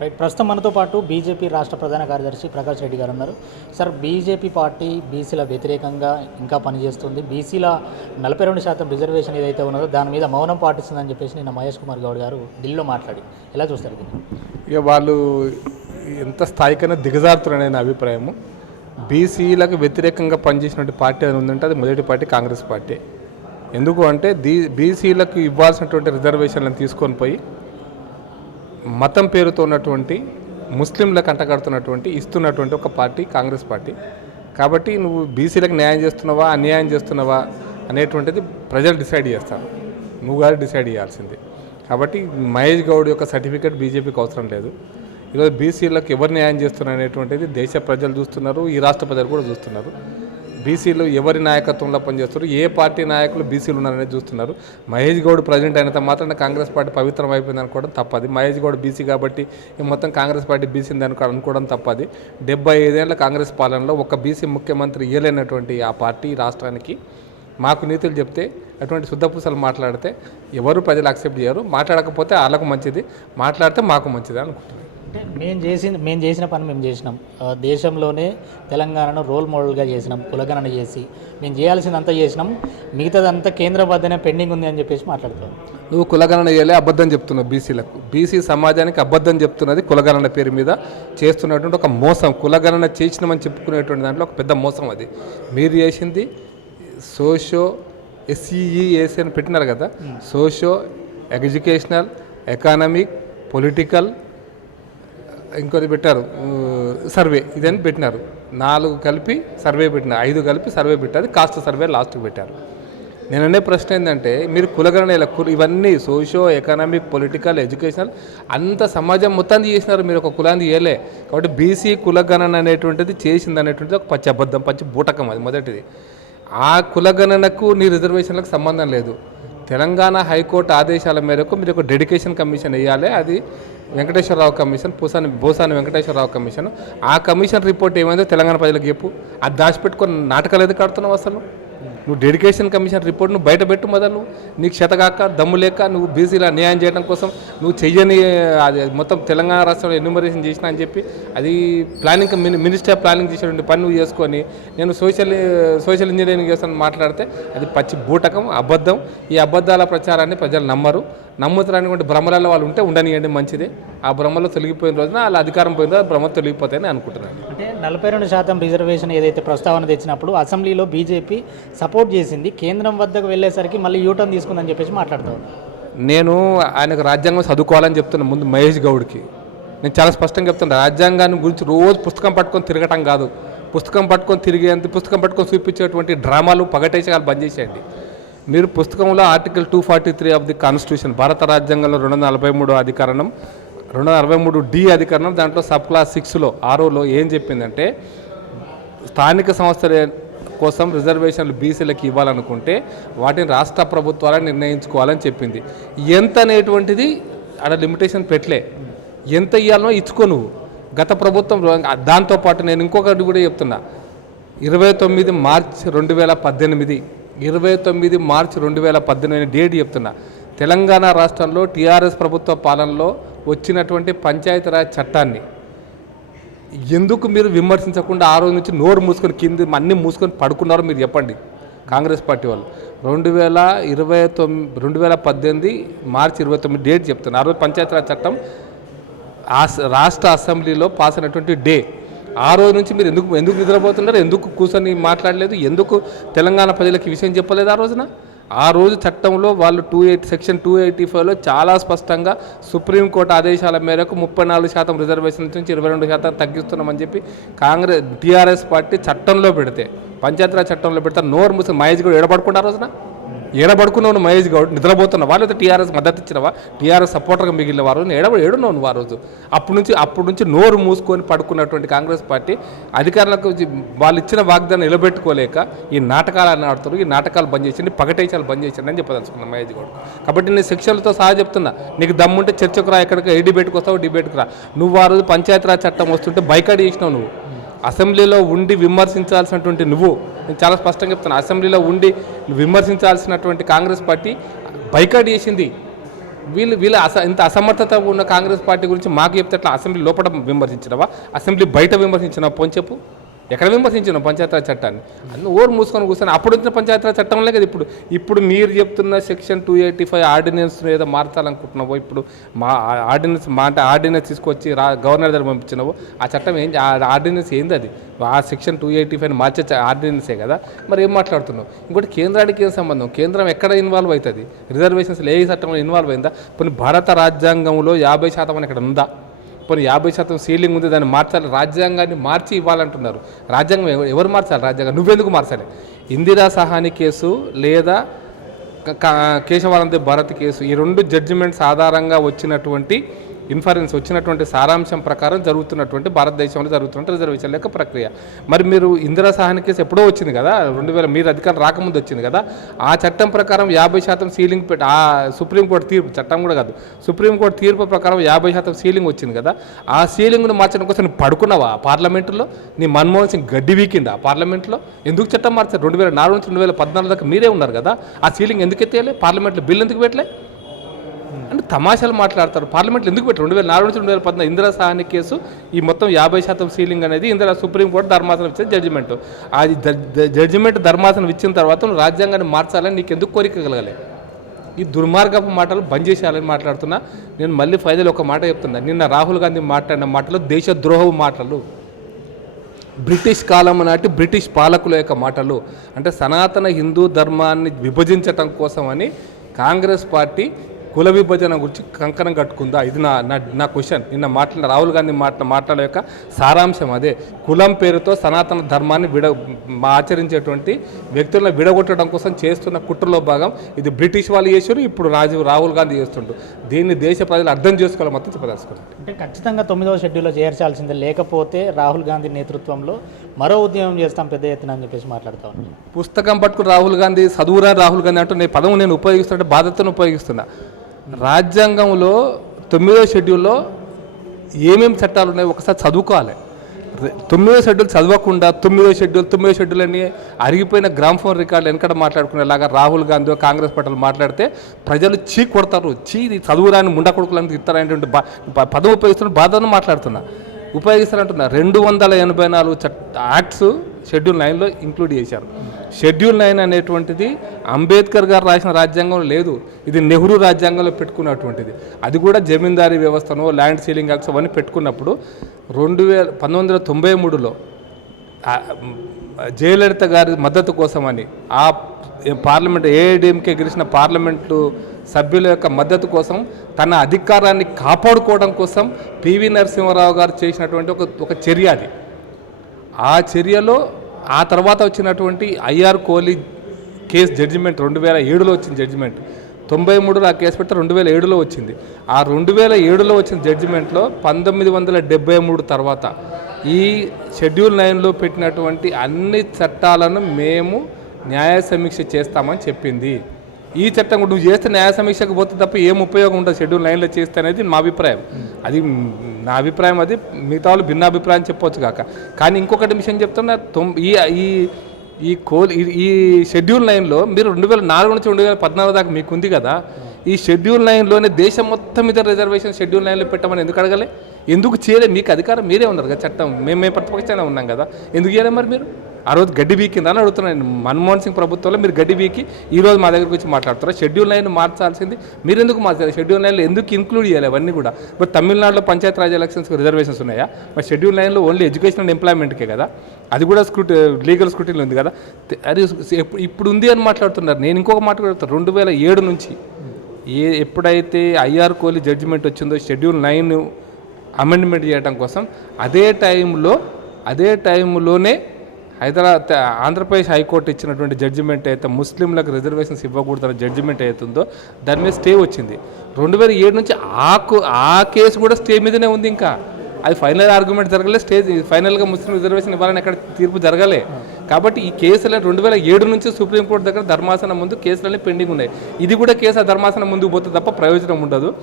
Right ప్రస్తుతం మనతో పాటు బీజేపీ రాష్ట్ర ప్రధాన కార్యదర్శి ప్రకాష్ రెడ్డి గారు ఉన్నారు. సార్ బీజేపీ పార్టీ బీసీల వ్యతిరేకంగా ఇంకా పనిచేస్తుంది. బీసీల నలభై రెండు శాతం రిజర్వేషన్ ఏదైతే ఉన్నదో దాని మీద మౌనం పాటిస్తుందని చెప్పేసి నిన్న మహేష్ కుమార్ గౌడ్ గారు ఢిల్లీలో మాట్లాడి ఎలా చూస్తారు ఇక వాళ్ళు ఎంత స్థాయికైనా దిగజారుతున్నారనే నా అభిప్రాయము. బీసీలకు వ్యతిరేకంగా పనిచేసినటువంటి పార్టీ అని ఉందంటే అది మొదటి పార్టీ కాంగ్రెస్ పార్టీ. ఎందుకు అంటే దీ బీసీలకు ఇవ్వాల్సినటువంటి రిజర్వేషన్లను తీసుకొని పోయి మతం పేరుతో ఉన్నటువంటి ముస్లింలకు అంటగడుతున్నటువంటి ఇస్తున్నటువంటి ఒక పార్టీ కాంగ్రెస్ పార్టీ. కాబట్టి నువ్వు బీసీలకు న్యాయం చేస్తున్నావా అన్యాయం చేస్తున్నావా అనేటువంటిది ప్రజలు డిసైడ్ చేస్తారు. నువ్వు కాదు డిసైడ్ చేయాల్సింది. కాబట్టి మహేష్ గౌడ్ యొక్క సర్టిఫికేట్ బీజేపీకి అవసరం లేదు. ఈరోజు బీసీలకు ఎవరు న్యాయం చేస్తున్నారు అనేటువంటిది దేశ ప్రజలు చూస్తున్నారు ఈ రాష్ట్ర ప్రజలు కూడా చూస్తున్నారు. బీసీలు ఎవరి నాయకత్వంలో పనిచేస్తారు ఏ పార్టీ నాయకులు బీసీలు ఉన్నారనేది చూస్తున్నారు. మహేష్ గౌడ్ ప్రజెంట్ అయినంత మాత్రం కాంగ్రెస్ పార్టీ పవిత్రం అయిపోయింది అనుకోవడం తప్పది. మహేష్ గౌడ్ బీసీ కాబట్టి ఈ మొత్తం కాంగ్రెస్ పార్టీ బీసీంది అనుకో అనుకోవడం తప్పది. డెబ్బై ఐదేళ్ళ కాంగ్రెస్ పాలనలో ఒక బీసీ ముఖ్యమంత్రి ఇయ్యలేనటువంటి ఆ పార్టీ రాష్ట్రానికి మాకు నీతులు చెప్తే అటువంటి శుద్ధపూసలు మాట్లాడితే ఎవరు ప్రజలు అక్సెప్ట్ చేయరు. మాట్లాడకపోతే వాళ్ళకు మంచిది మాట్లాడితే మాకు మంచిది అనుకుంటున్నాను. అంటే మేము చేసిన మేము చేసిన పని మేము చేసినాం. దేశంలోనే తెలంగాణను రోల్ మోడల్గా చేసినాం కులగణన చేసి. మేము చేయాల్సిందంతా చేసినాం. మిగతాదంతా కేంద్రబద్ధనే పెండింగ్ ఉంది అని చెప్పేసి మాట్లాడుతాం నువ్వు కులగణన చేయలే అబద్ధం చెప్తున్నావు బీసీలకు. బీసీ సమాజానికి అబద్ధం చెప్తున్నది కులగణన పేరు మీద చేస్తున్నటువంటి ఒక మోసం. కులగణన చేసినామని చెప్పుకునేటువంటి దాంట్లో ఒక పెద్ద మోసం అది. మీరు చేసింది సోషో ఎస్ఈఈఏసి అని పెట్టినారు కదా. సోషో ఎడ్యుకేషనల్ ఎకానమిక్ పొలిటికల్ ఇంకోటి పెట్టారు. సర్వే. ఇదని పెట్టినారు. నాలుగు కలిపి సర్వే పెట్టినారు. ఐదు కలిపి సర్వే పెట్టారు. కాస్ట్ సర్వే లాస్ట్కి పెట్టారు. నేను అనే ప్రశ్న ఏంటంటే మీరు కులగణన ఇలా కుల ఇవన్నీ సోషో ఎకనామిక్ పొలిటికల్ ఎడ్యుకేషనల్ అంత సమాజం మొత్తాన్ని చేసినారు. మీరు ఒక కులాన్ని చేయలే. కాబట్టి బీసీ కులగణన అనేటువంటిది చేసింది అనేటువంటిది ఒక పచ్చి అబద్ధం పచ్చి బూటకం అది మొదటిది. ఆ కులగణనకు నీ రిజర్వేషన్లకు సంబంధం లేదు. తెలంగాణ హైకోర్టు ఆదేశాల మేరకు మీరు ఒక డెడికేషన్ కమిషన్ వేయాలి. అది వెంకటేశ్వరరావు కమిషన్ పూసాని భూసాని వెంకటేశ్వరరావు కమిషన్. ఆ కమిషన్ రిపోర్ట్ ఏమైందో తెలంగాణ ప్రజలకు చెప్పు. అది దాచిపెట్టుకొని నాటకాలు ఎందుకు ఆడుతున్నావు అసలు? నువ్వు డెడికేషన్ కమిషన్ రిపోర్ట్ నువ్వు బయట పెట్టు మొదలు. నీకు శతగాక దమ్ము లేక నువ్వు బీసీలో న్యాయం చేయడం కోసం నువ్వు చెయ్యని అది మొత్తం తెలంగాణ రాష్ట్రంలో ఎన్యూమరేషన్ చేసినా అని చెప్పి అది ప్లానింగ్ మిని- మినిస్టర్ ప్లానింగ్ చేసేటువంటి పని నువ్వు చేసుకొని నేను సోషల్ సోషల్ ఇంజనీరింగ్ చేస్తాను మాట్లాడితే అది పచ్చి బూటకం అబద్ధం. ఈ అబద్ధాల ప్రచారాన్ని ప్రజలు నమ్మరు. నమ్ముతారనేటువంటి భ్రమలలో వాళ్ళు ఉంటే ఉండనియండి మంచిదే. ఆ భ్రమలో తొలగిపోయిన రోజున వాళ్ళ అధికారం పోయిన రోజు భ్రమ తొలగిపోతాయని అనుకుంటున్నాను. అంటే నలభై రెండు శాతం రిజర్వేషన్ ఏదైతే ప్రస్తావన తెచ్చినప్పుడు అసెంబ్లీలో బీజేపీ సపోర్ట్ చేసింది కేంద్రం వద్దకు వెళ్ళేసరికి మళ్ళీ యూటర్న్ తీసుకుందని చెప్పేసి మాట్లాడుతాం నేను ఆయనకు రాజ్యాంగం చదువుకోవాలని చెప్తున్నా ముందు మహేష్ గౌడ్కి. నేను చాలా స్పష్టంగా చెప్తున్నా రాజ్యాంగాన్ని గురించి రోజు పుస్తకం పట్టుకొని తిరగటం కాదు. పుస్తకం పట్టుకొని తిరిగేంత పుస్తకం పట్టుకొని చూపించేటువంటి డ్రామాలు పగటేషాలు బంద్ చేసేయండి. మీరు పుస్తకంలో article two forty three of the constitution భారత రాజ్యాంగంలో రెండు వందల నలభై మూడు అధికరణం రెండు వందల అరవై మూడు డి అధికరణం దాంట్లో సబ్ క్లాస్ సిక్స్లో ఆరోలో ఏం చెప్పిందంటే స్థానిక సంస్థల కోసం రిజర్వేషన్లు బీసీలకు ఇవ్వాలనుకుంటే వాటిని రాష్ట్ర ప్రభుత్వాలు నిర్ణయించుకోవాలని చెప్పింది. ఎంత అనేటువంటిది ఆడ లిమిటేషన్ పెట్టలే. ఎంత ఇవ్వాలనో ఇచ్చుకో నువ్వు. గత ప్రభుత్వం దాంతోపాటు నేను ఇంకొకటి కూడా చెప్తున్నా. ఇరవై తొమ్మిది మార్చ్ రెండు వేల పద్దెనిమిది ఇరవై తొమ్మిది మార్చ్ రెండు వేల పద్దెనిమిది డేట్ చెప్తున్నా. తెలంగాణ రాష్ట్రంలో టీఆర్ఎస్ ప్రభుత్వ పాలనలో వచ్చినటువంటి పంచాయతీరాజ్ చట్టాన్ని ఎందుకు మీరు విమర్శించకుండా ఆ రోజు నుంచి నోరు మూసుకొని కింది అన్నీ మూసుకొని పడుకున్నారో మీరు చెప్పండి. కాంగ్రెస్ పార్టీ వాళ్ళు. రెండు వేల ఇరవై తొమ్మిది రెండు వేల పద్దెనిమిది మార్చి ఇరవై తొమ్మిది డేట్ చెప్తున్నారు ఆ రోజు పంచాయతీరాజ్ చట్టం ఆస్- రాష్ట్ర అసెంబ్లీలో పాస్ అయినటువంటి డే. ఆ రోజు నుంచి మీరు ఎందుకు ఎందుకు నిద్రపోతున్నారు? ఎందుకు కూర్చొని మాట్లాడలేదు? ఎందుకు తెలంగాణ ప్రజలకు విషయం చెప్పలేదు ఆ రోజున? ఆ రోజు చట్టంలో వాళ్ళు two eight section two eighty ఫైవ్లో చాలా స్పష్టంగా సుప్రీంకోర్టు ఆదేశాల మేరకు ముప్పై నాలుగు శాతం రిజర్వేషన్ నుంచి ఇరవై రెండు శాతం తగ్గిస్తున్నామని చెప్పి కాంగ్రెస్ టీఆర్ఎస్ పార్టీ చట్టంలో పెడితే పంచాయతీరాజ్ చట్టంలో పెడితే నోరు మూసి మహేష్ కూడా ఎడబడుకుంటారు ఆ రోజున? ఏడబడుకున్నావు మహేష్ గౌడ్ నిద్రపోతున్నావా లేదా టీఆర్ఎస్ మద్దతు ఇచ్చినవా? టీఆర్ఎస్ సపోర్టర్గా మిగిలిన వారు ఏడబ ఏడున్నావు నువ్వు ఆ రోజు. అప్పటి నుంచి అప్పటి నుంచి నోరు మూసుకొని పడుకున్నటువంటి కాంగ్రెస్ పార్టీ అధికారులకు వాళ్ళు ఇచ్చిన వాగ్దానం నిలబెట్టుకోలేక ఈ నాటకాలు ఆడుతారు ఈ నాటకాలు బంద్ చేసింది పగటేచాలు బంద్ చేసిండి అని చెప్పదలుచుకున్నాను మహేష్ గౌడ్. కాబట్టి నేను శిక్షలతో సహా చెప్తున్నా నీకు దమ్ముంటే చర్చకు రా ఎక్కడికి ఏ డిబేట్కి వస్తావు డిబేట్కి రా. నువ్వు ఆ రోజు పంచాయతీరాజ్ చట్టం వస్తుంటే బైకాట్ చేసినావు నువ్వు. అసెంబ్లీలో ఉండి విమర్శించాల్సినటువంటి నువ్వు. నేను చాలా స్పష్టంగా చెప్తాను అసెంబ్లీలో ఉండి విమర్శించాల్సినటువంటి కాంగ్రెస్ పార్టీ బైకాట్ చేసింది. వీళ్ళు వీళ్ళ అస ఇంత అసమర్థత ఉన్న కాంగ్రెస్ పార్టీ గురించి మాకు చెప్తే అట్లా అసెంబ్లీ లోపల విమర్శించినవా అసెంబ్లీ బయట విమర్శించినవా పోని చెప్పు. ఎక్కడ విమర్శించిన పంచాయతీరాజ్ చట్టాన్ని? అన్ని ఓరు మూసుకొని కూర్చొని అప్పుడు వచ్చిన పంచాయతీరాజ్ చట్టంలో కదా ఇప్పుడు. ఇప్పుడు మీరు చెప్తున్న section two eighty five ordinance ఏదో మార్చాలనుకుంటున్నావో ఇప్పుడు మా ఆర్డినెన్స్ మా అంటే ఆర్డినెన్స్ తీసుకొచ్చి రా గవర్నర్ దగ్గర పంపించినావో ఆ చట్టం ఏం ఆ ఆర్డినెన్స్ ఏంది అది? ఆ సెక్షన్ టూ ఎయిటీ ఫైవ్ మార్చే ఆర్డినెన్సే కదా? మరి ఏం మాట్లాడుతున్నావు? ఇంకోటి కేంద్రానికి ఏం సంబంధం? కేంద్రం ఎక్కడ ఇన్వాల్వ్ అవుతుంది? రిజర్వేషన్స్ ఏ చట్టంలో ఇన్వాల్వ్ అయిందా? కొన్ని భారత రాజ్యాంగంలో యాభై శాతం అని ఇక్కడ ఉందా? పోనీ యాభై శాతం సీలింగ్ ఉంది దాన్ని మార్చాలి రాజ్యాంగాన్ని మార్చి ఇవ్వాలంటున్నారు. రాజ్యాంగం ఎవరు మార్చాలి రాజ్యాంగం? నువ్వెందుకు మార్చాలి? ఇందిరా సహాని కేసు లేదా కేశవానంద భారత్ కేసు ఈ రెండు జడ్జిమెంట్స్ ఆధారంగా వచ్చినటువంటి ఇన్ఫరెన్స్ వచ్చినటువంటి సారాంశం ప్రకారం జరుగుతున్నటువంటి భారతదేశంలో జరుగుతున్న రిజర్వేషన్ లెక్క ప్రక్రియ. మరి మీరు ఇందిరా సహాని కేసు ఎప్పుడో వచ్చింది కదా? రెండు వేల మీరు అధికారం రాకముందు వచ్చింది కదా? ఆ చట్టం ప్రకారం యాభై శాతం సీలింగ్ పెట్టి ఆ సుప్రీంకోర్టు తీర్పు చట్టం కూడా కాదు. సుప్రీంకోర్టు తీర్పు ప్రకారం యాభై శాతం సీలింగ్ వచ్చింది కదా? ఆ సీలింగ్ను మార్చడం కోసం నువ్వు పడుకున్నావా? పార్లమెంట్లో? నీ మన్మోహన్ సింగ్ గడ్డి వీకిందా పార్లమెంట్లో? ఎందుకు చట్టం మార్చారు? రెండు వేల నాలుగు నుంచి రెండు వేల పద్నాలుగు దాకా మీరే ఉన్నారు కదా? ఆ సీలింగ్ ఎందుకు ఎత్తేయాలి? పార్లమెంట్లో బిల్ ఎందుకు పెట్టలే? అంటే తమాషాలు మాట్లాడతారు. పార్లమెంట్లో ఎందుకు పెట్టారు? రెండు వేల నాలుగు నుంచి రెండు వేల పద్నాలుగు ఇందిరా సహాని కేసు ఈ మొత్తం యాభై శాతం సీలింగ్ అనేది ఇందిరా సుప్రీంకోర్టు ధర్మాసనం ఇచ్చిన జడ్జిమెంట్ అది జడ్జిమెంట్ ధర్మాసనం ఇచ్చిన తర్వాత నువ్వు రాజ్యాంగాన్ని మార్చాలని నీకు ఎందుకు కోరిక కలగలే? ఈ దుర్మార్గపు మాటలు బంద్ చేసేయాలని మాట్లాడుతున్నా. నేను మళ్ళీ ఫైనల్ ఒక మాట చెప్తున్నా. నిన్న రాహుల్ గాంధీ మాట్లాడిన మాటలు దేశద్రోహపు మాటలు. బ్రిటిష్ కాలం నాటి బ్రిటిష్ పాలకుల యొక్క మాటలు. అంటే సనాతన హిందూ ధర్మాన్ని విభజించటం కోసమని కాంగ్రెస్ పార్టీ కుల విభజన గురించి కంకణం కట్టుకుందా? ఇది నా నా క్వశ్చన్ నిన్న మాట్లాడిన రాహుల్ గాంధీ మాట మాటల యొక్క సారాంశం అదే. కులం పేరుతో సనాతన ధర్మాన్ని విడ ఆచరించేటువంటి వ్యక్తులను విడగొట్టడం కోసం చేస్తున్న కుట్రలో భాగం ఇది బ్రిటిష్ వాళ్ళు చేశారు ఇప్పుడు రాజీవ్ రాహుల్ గాంధీ చేస్తుండు. దీన్ని దేశ ప్రజలు అర్థం చేసుకోవాలి మొత్తం చెప్పదలుచుకున్నాను. అంటే ఖచ్చితంగా తొమ్మిదవ షెడ్యూల్లో చేర్చాల్సిందే. లేకపోతే రాహుల్ గాంధీ నేతృత్వంలో మరో ఉద్యమం చేస్తాం పెద్ద ఎత్తున అని చెప్పేసి మాట్లాడుతూ పుస్తకం పట్టుకుని రాహుల్ గాంధీ చదువురా రాహుల్ గాంధీ అంటూ నేను పదం నేను ఉపయోగిస్తుంటే బాధ్యతను ఉపయోగిస్తున్నా. రాజ్యాంగంలో తొమ్మిదో షెడ్యూల్లో ఏమేమి చట్టాలు ఉన్నాయో ఒకసారి చదువుకోవాలి. తొమ్మిదో షెడ్యూల్ చదవకుండా తొమ్మిదో షెడ్యూల్ తొమ్మిదో షెడ్యూల్ అని అరిగిపోయిన గ్రామ్ ఫోన్ రికార్డులు వెనకట మాట్లాడుకునేలాగా రాహుల్ గాంధీ కాంగ్రెస్ పార్టీలు మాట్లాడితే ప్రజలు చీ కొడతారు. చీ చదువురాని ముండా కొడుకులను తిట్టారనేటువంటి పదం ఉపయోగిస్తున్న బాధను మాట్లాడుతున్నా. ఉపయోగిస్తారంటున్నా. రెండు వందల ఎనభై నాలుగు చట్ యాక్ట్స్ షెడ్యూల్ నైన్లో ఇంక్లూడ్ చేశారు. షెడ్యూల్ నైన్ అనేటువంటిది అంబేద్కర్ గారు రాసిన రాజ్యాంగం లేదు. ఇది నెహ్రూ రాజ్యాంగంలో పెట్టుకున్నటువంటిది. అది కూడా జమీందారీ వ్యవస్థను ల్యాండ్ సీలింగ్ యాక్ట్స్ అవన్నీ పెట్టుకున్నప్పుడు రెండు వేల పంతొమ్మిది వందల తొంభై మూడులో జయలలిత గారి మద్దతు కోసమని ఆ పార్లమెంట్ ఏఐడిఎంకే గెలిచిన పార్లమెంటు సభ్యుల యొక్క మద్దతు కోసం తన అధికారాన్ని కాపాడుకోవడం కోసం పివి నరసింహారావు గారు చేసినటువంటి ఒక ఒక చర్య అది. ఆ చర్యలో ఆ తర్వాత వచ్చినటువంటి ఐఆర్ కోహ్లీ కేసు జడ్జిమెంట్ రెండు వేల ఏడులో వచ్చిన జడ్జిమెంట్. తొంభై మూడులో ఆ కేసు పెడితే రెండు వేల ఏడులో వచ్చింది. ఆ రెండు వేల ఏడులో వచ్చిన జడ్జిమెంట్లో పంతొమ్మిది వందల డెబ్బై మూడు తర్వాత ఈ షెడ్యూల్ నైన్లో పెట్టినటువంటి అన్ని చట్టాలను మేము న్యాయ సమీక్ష చేస్తామని చెప్పింది. ఈ చట్టం నువ్వు చేస్తే న్యాయ సమీక్షకు పోతే తప్ప ఏం ఉపయోగం ఉండదు షెడ్యూల్ నైన్లో చేస్తే అనేది మా అభిప్రాయం. అది నా అభిప్రాయం అది మిగతా వాళ్ళు భిన్న అభిప్రాయం చెప్పొచ్చు కాక. కానీ ఇంకొకటి విషయం చెప్తున్నా తొమ్ ఈ ఈ ఈ కోల్ ఈ- షెడ్యూల్ నైన్లో మీరు రెండు వేల నాలుగు నుంచి రెండు వేల పద్నాలుగు దాకా మీకు ఉంది కదా ఈ షెడ్యూల్ నైన్లోనే దేశం మొత్తం మీద రిజర్వేషన్ షెడ్యూల్ నైన్లో పెట్టమని ఎందుకు అడగలే? ఎందుకు చేయలే? మీకు అధికారం మీరే ఉన్నారు కదా చట్టం. మేము మేము ప్రతిపక్షంగా ఉన్నాం కదా. ఎందుకు చేయలే మరి మీరు? ఆ రోజు గడ్డి బీకిందా అని అడుగుతున్నాను మన్మోహన్ సింగ్ ప్రభుత్వంలో మీరు గడ్డి బీకి ఈ రోజు మా దగ్గరకు వచ్చి మాట్లాడుతారు షెడ్యూల్ నైన్ మార్చాల్సింది. మీరు ఎందుకు మార్చాలి షెడ్యూల్ నైన్లో ఎందుకు ఇంక్లూడ్ చేయాలి అవన్నీ కూడా? ఇప్పుడు తమిళనాడులో పంచాయత్ రాజ్ ఎలక్షన్స్కి రిజర్వేషన్స్ ఉన్నాయా? మరి షెడ్యూల్ నైన్లో ఓన్లీ ఎడ్యుకేషన్ అండ్ ఎంప్లాయ్మెంట్కే కదా? అది కూడా స్క్రూటి లీగల్ స్క్రూటీలో ఉంది కదా? అది ఇప్పుడు ఉంది అని మాట్లాడుతున్నారు. నేను ఇంకొక మాట కూడా రెండు వేల ఏడు నుంచి ఏ ఎప్పుడైతే ఐఆర్ కోహ్లీ జడ్జిమెంట్ వచ్చిందో షెడ్యూల్ నైన్ అమెండ్మెంట్ చేయడం కోసం అదే టైంలో అదే టైంలోనే హైదరాబాద్ ఆంధ్రప్రదేశ్ హైకోర్టు ఇచ్చినటువంటి జడ్జిమెంట్ అయితే ముస్లింలకు రిజర్వేషన్స్ ఇవ్వకూడదు జడ్జిమెంట్ అవుతుందో దాని మీద స్టే వచ్చింది. రెండు వేల ఏడు నుంచి ఆ కో- ఆ కేసు కూడా స్టే మీదనే ఉంది ఇంకా. అది ఫైనల్ ఆర్గ్యుమెంట్ జరగలే స్టే ఫైనల్గా ముస్లిం రిజర్వేషన్ ఇవ్వాలని అక్కడ తీర్పు జరగలే. కాబట్టి ఈ కేసులు రెండు వేల ఏడు నుంచి సుప్రీంకోర్టు దగ్గర ధర్మాసనం ముందు కేసులన్నీ పెండింగ్ ఉన్నాయి. ఇది కూడా కేసు ఆ ధర్మాసనం ముందుకు పోతే తప్ప ప్రయోజనం ఉండదు.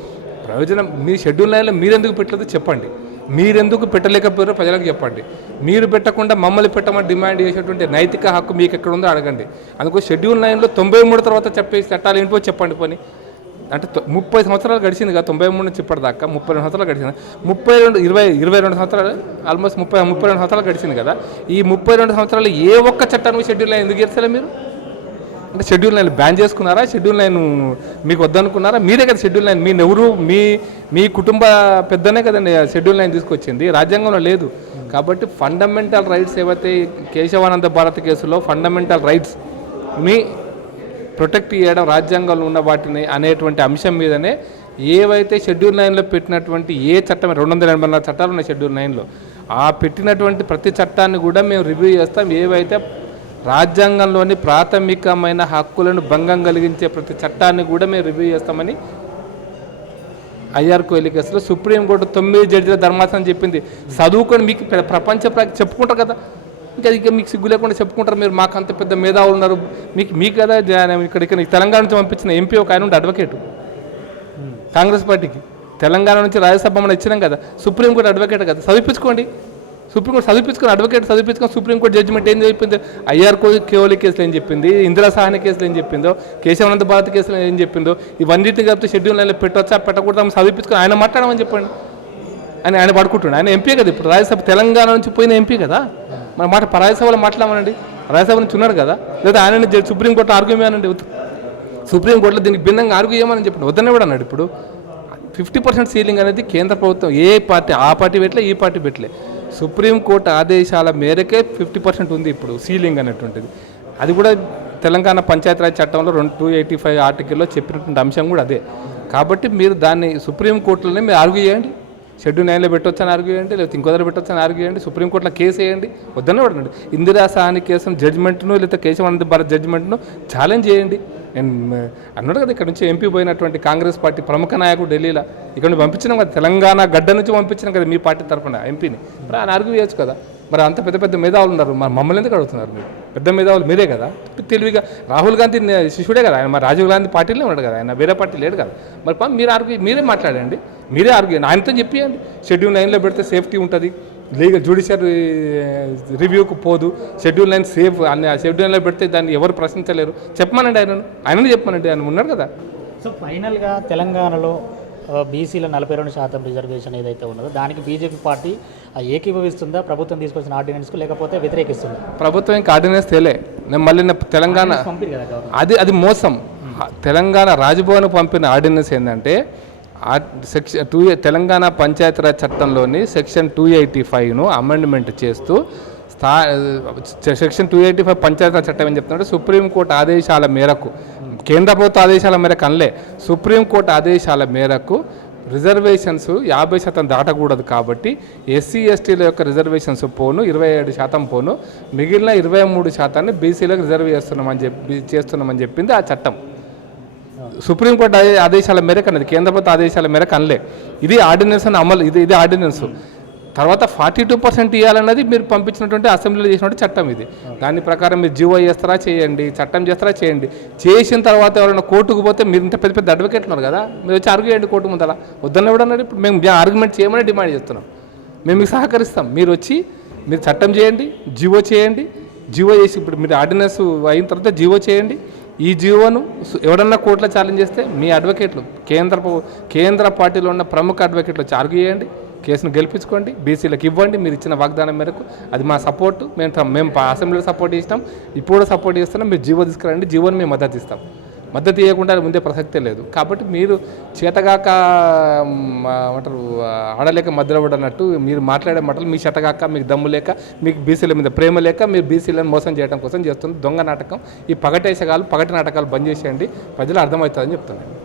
ప్రయోజనం మీ షెడ్యూల్ లైన్లో మీరెందుకు పెట్టలేదు చెప్పండి. మీరెందుకు పెట్టలేకపోయారో ప్రజలకు చెప్పండి. మీరు పెట్టకుండా మమ్మల్ని పెట్టమని డిమాండ్ చేసేటువంటి నైతిక హక్కు మీకు ఎక్కడ ఉందో అడగండి. అందుకో షెడ్యూల్ నైన్లో తొంభై మూడు తర్వాత చెప్పే చట్టాలు ఏంటో చెప్పండి పని. అంటే తొ- ముప్పై సంవత్సరాలు గడిచింది కదా తొంభై మూడు నుంచి ఇప్పటిదాకా ముప్పై రెండు సంవత్సరాలు గడిచింది. ముప్పై రెండు ఇరవై ఇరవై రెండు సంవత్సరాలు ఆల్మోస్ట్ ముప్పై ముప్పై రెండు సంవత్సరాలు గడిచింది కదా. ఈ ముప్పై రెండు సంవత్సరాలు ఏ ఒక్క చట్టాన్ని షెడ్యూల్ ఎందుకు చేస్తలే మీరు? అంటే షెడ్యూల్ నైన్ బ్యాన్ చేసుకున్నారా? షెడ్యూల్ లైన్ మీకు వద్దనుకున్నారా? మీరే కదా షెడ్యూల్ లైన్. మీ నెవరు మీ మీ కుటుంబ పెద్దనే కదండి షెడ్యూల్ లైన్ తీసుకొచ్చింది. రాజ్యాంగంలో లేదు. కాబట్టి ఫండమెంటల్ రైట్స్ ఏవైతే కేశవానంద భారత్ కేసులో ఫండమెంటల్ రైట్స్ మీ ప్రొటెక్ట్ చేయడం రాజ్యాంగంలో ఉన్న వాటిని అనేటువంటి అంశం మీదనే ఏవైతే షెడ్యూల్ నైన్లో పెట్టినటువంటి ఏ చట్టం రెండు వందల ఎనభై నాలుగు చట్టాలు ఉన్నాయి షెడ్యూల్ నైన్లో ఆ పెట్టినటువంటి ప్రతి చట్టాన్ని కూడా మేము రివ్యూ చేస్తాం. ఏవైతే రాజ్యాంగంలోని ప్రాథమికమైన హక్కులను భంగం కలిగించే ప్రతి చట్టాన్ని కూడా మేము రివ్యూ చేస్తామని ఐఆర్ కోహ్లీ కేసులో సుప్రీంకోర్టు తొమ్మిది జడ్జిల ధర్మాసనం చెప్పింది. చదువుకొని మీకు ప్రపంచ చెప్పుకుంటారు కదా. ఇంకా ఇక మీకు సిగ్గు లేకుండా చెప్పుకుంటారు. మీరు మాకు అంత పెద్ద మేధావులు ఉన్నారు. మీకు మీకు కదా జా- ఇక్కడ ఇక్కడ తెలంగాణ నుంచి పంపించిన ఎంపీ ఒక ఆయన ఉండే అడ్వకేట్ కాంగ్రెస్ పార్టీకి. తెలంగాణ నుంచి రాజ్యసభ మనం ఇచ్చినాం కదా. సుప్రీంకోర్టు అడ్వకేట్ కదా. చదివించుకోండి. సుప్రీంకోర్టు చదివించుకుని అడ్వకేట్ చదివించుకుని సుప్రీంకోర్టు జడ్జిమెంట్ ఏం చెప్పింది? ఐఆర్ కో కేవలి కేసులు ఏం చెప్పింది? ఇందిరా సహాని కేసులు ఏం చెప్పిందో? కేశవానంద భారత్ కేసులు ఏం చెప్పిందో? ఇవన్నిటిని కలిపితే షెడ్యూల్ లైన్లో పెట్టొచ్చా పెట్టకూడదు అని ఆయన మాట్లాడమని చెప్పండి. అని ఆయన పడుకుంటుండే. ఆయన ఎంపీ కదా ఇప్పుడు. రాజ్యసభ తెలంగాణ నుంచి పోయిన ఎంపీ కదా? మన మాట రాజ్యసభలో మాట్లాడమనండి. రాజ్యసభ నుంచి ఉన్నాడు కదా? లేదా ఆయన సుప్రీంకోర్టు ఆర్గ్యమేనండి సుప్రీంకోర్టులో దీనికి భిన్నంగా ఆర్గ్యూ చేయమని చెప్పండి. వద్దనే కూడా అన్నాడు ఇప్పుడు. ఫిఫ్టీ పర్సెంట్ సీలింగ్ అనేది కేంద్ర ప్రభుత్వం ఏ పార్టీ ఆ పార్టీ పెట్టలే ఈ పార్టీ పెట్టలే. సుప్రీంకోర్టు ఆదేశాల మేరకే ఫిఫ్టీ పర్సెంట్ ఉంది ఇప్పుడు సీలింగ్ అనేటువంటిది. అది కూడా తెలంగాణ పంచాయతీరాజ్ చట్టంలో రెండు టూ ఎయిటీ ఫైవ్ ఆర్టికల్లో చెప్పినటువంటి అంశం కూడా అదే. కాబట్టి మీరు దాన్ని సుప్రీంకోర్టులోనే మీరు ఆర్గ్యూ చేయండి. షెడ్యూల్ నైన్లో పెట్టొచ్చని ఆర్గ్యూ చేయండి లేకపోతే ఇంకో దగ్గర పెట్టొచ్చని ఆర్గ్యూ చేయండి సుప్రీంకోర్టులో కేసు వేయండి వద్దనే పడండి ఇందిరా సాహని కేసును జడ్జిమెంట్ను లేకపోతే కేశవానంద భారత్ జడ్జిమెంట్ను ఛాలెంజ్ చేయండి. నేను అన్నాడు కదా ఇక్కడ నుంచి ఎంపీ పోయినటువంటి కాంగ్రెస్ పార్టీ ప్రముఖ నాయకుడు ఢిల్లీలో. ఇక్కడ నుంచి పంపించినాం కదా తెలంగాణ గడ్డ నుంచి పంపించినాం కదా మీ పార్టీ తరఫున ఎంపీని మరి ఆయన ఆర్గ్యూ చేయొచ్చు కదా. మరి అంత పెద్ద పెద్ద మేధావులు ఉన్నారు. మరి మమ్మల్ని ఎందుకు అడుగుతున్నారు మీరు? పెద్ద మేధావులు మీరే కదా. తెలివిగా రాహుల్ గాంధీ శిష్యుడే కదా. ఆయన మరి రాజీవ్ గాంధీ పార్టీలో ఉన్నాడు కదా. ఆయన వేరే పార్టీ లేడు కదా. మరి పా- మీరు ఆర్గ్యూ మీరే మాట్లాడండి. మీరే ఆర్గ్యూ ఆయనతో చెప్పియండి. షెడ్యూల్ నైన్లో పెడితే సేఫ్టీ ఉంటుంది. లీగల్ జ్యుడిషియల్ రివ్యూకు పోదు. షెడ్యూల్ నైన్ సేఫ్ అన్ని షెడ్యూల్ నైన్లో పెడితే దాన్ని ఎవరు ప్రశ్నించలేరు. చెప్పమనండి ఆయనను. ఆయనను చెప్పమనండి. ఆయన ఉన్నాడు కదా. సో ఫైనల్గా తెలంగాణలో బీసీల నలభై రెండు శాతం రిజర్వేషన్ ఏదైతే ఉన్నదో దానికి బీజేపీ పార్టీ ఏకీభవిస్తుందా? ప్రభుత్వం తీసుకొచ్చిన ఆర్డినెన్స్కు లేకపోతే వ్యతిరేకిస్తుందా? ప్రభుత్వం ఇంకా ఆర్డినెన్స్ తేలే. నేను మళ్ళీ తెలంగాణ అది అది మోసం. తెలంగాణ రాజ్భవన్ పంపిన ఆర్డినెన్స్ ఏంటంటే సెక్షన్ టూ తెలంగాణ పంచాయతీరాజ్ చట్టంలోని సెక్షన్ టూ ఎయిటీ ఫైవ్ను అమెండ్మెంట్ చేస్తూ స్థా section two eighty five Panchayati Raj చట్టం ఏం చెప్తుందంటే సుప్రీంకోర్టు ఆదేశాల మేరకు కేంద్ర ప్రభుత్వ ఆదేశాల మేరకు అనలే. సుప్రీంకోర్టు ఆదేశాల మేరకు రిజర్వేషన్స్ యాభై శాతం దాటకూడదు కాబట్టి ఎస్సీ ఎస్టీల యొక్క రిజర్వేషన్స్ పోను ఇరవై ఏడు శాతం పోను. మిగిలిన ఇరవై మూడు శాతాన్ని బీసీలకు రిజర్వ్ చేస్తున్నామని చెప్పి చేస్తున్నామని చెప్పింది ఆ చట్టం. సుప్రీంకోర్టు ఆదేశాల మేరకు అన్నది కేంద్ర ప్రభుత్వ ఆదేశాల మేరకు అనలే. ఇది ఆర్డినెన్స్ అని అమలు ఇది ఇది ఆర్డినెన్స్. తర్వాత ఫార్టీ టూ పర్సెంట్ ఇవ్వాలన్నది మీరు పంపించినటువంటి అసెంబ్లీలో చేసినటువంటి చట్టం ఇది. దాని ప్రకారం మీరు జీవో చేస్తారా చేయండి చట్టం చేస్తారా చేయండి. చేసిన తర్వాత ఎవరైనా కోర్టుకు పోతే మీరు ఇంత పెద్ద పెద్ద అడ్వకేట్లు ఉన్నారు కదా మీరు వచ్చి ఆర్గ్యూ కోర్టు ముందర. వద్దన్న కూడా ఇప్పుడు మేము ఆర్గ్యుమెంట్ చేయమని డిమాండ్ చేస్తున్నాం. మేము మీకు సహకరిస్తాం. మీరు వచ్చి మీరు చట్టం చేయండి జీవో చేయండి. జీవో చేసి ఇప్పుడు మీరు ఆర్డినెన్స్ అయిన తర్వాత జీవో చేయండి. ఈ జీవోను ఎవడన్నా ఎవరన్నా కోర్టులో ఛాలెంజ్ చేస్తే మీ అడ్వకేట్లు కేంద్ర కేంద్ర పార్టీలో ఉన్న ప్రముఖ అడ్వకేట్లు వచ్చి ఆర్గ్యూ చేయండి. కేసును గెలిపించుకోండి బీసీలకు ఇవ్వండి మీరు ఇచ్చిన వాగ్దానం మేరకు అది మా సపోర్టు మేము మేము అసెంబ్లీలో సపోర్ట్ చేసినాం. ఇప్పుడు సపోర్ట్ చేస్తున్నాం. మీరు జీవో తీసుకురండి జీవోని మేము మద్దతు ఇస్తాం. మద్దతు ఇవ్వకుండా ముందే ప్రసక్తే లేదు. కాబట్టి మీరు చేతగాక అంటారు ఆడలేక మధ్యలో పడనట్టు మీరు మాట్లాడే మాటలు మీ చేతగాక మీకు దమ్ము లేక మీకు బీసీల మీద ప్రేమ లేక మీరు బీసీలను మోసం చేయడం కోసం చేస్తుంది దొంగ నాటకం. ఈ పగటేసగాలు పగటి నాటకాలు బంద్ చేసేయండి. ప్రజలు అర్థమవుతుందని చెప్తున్నాను.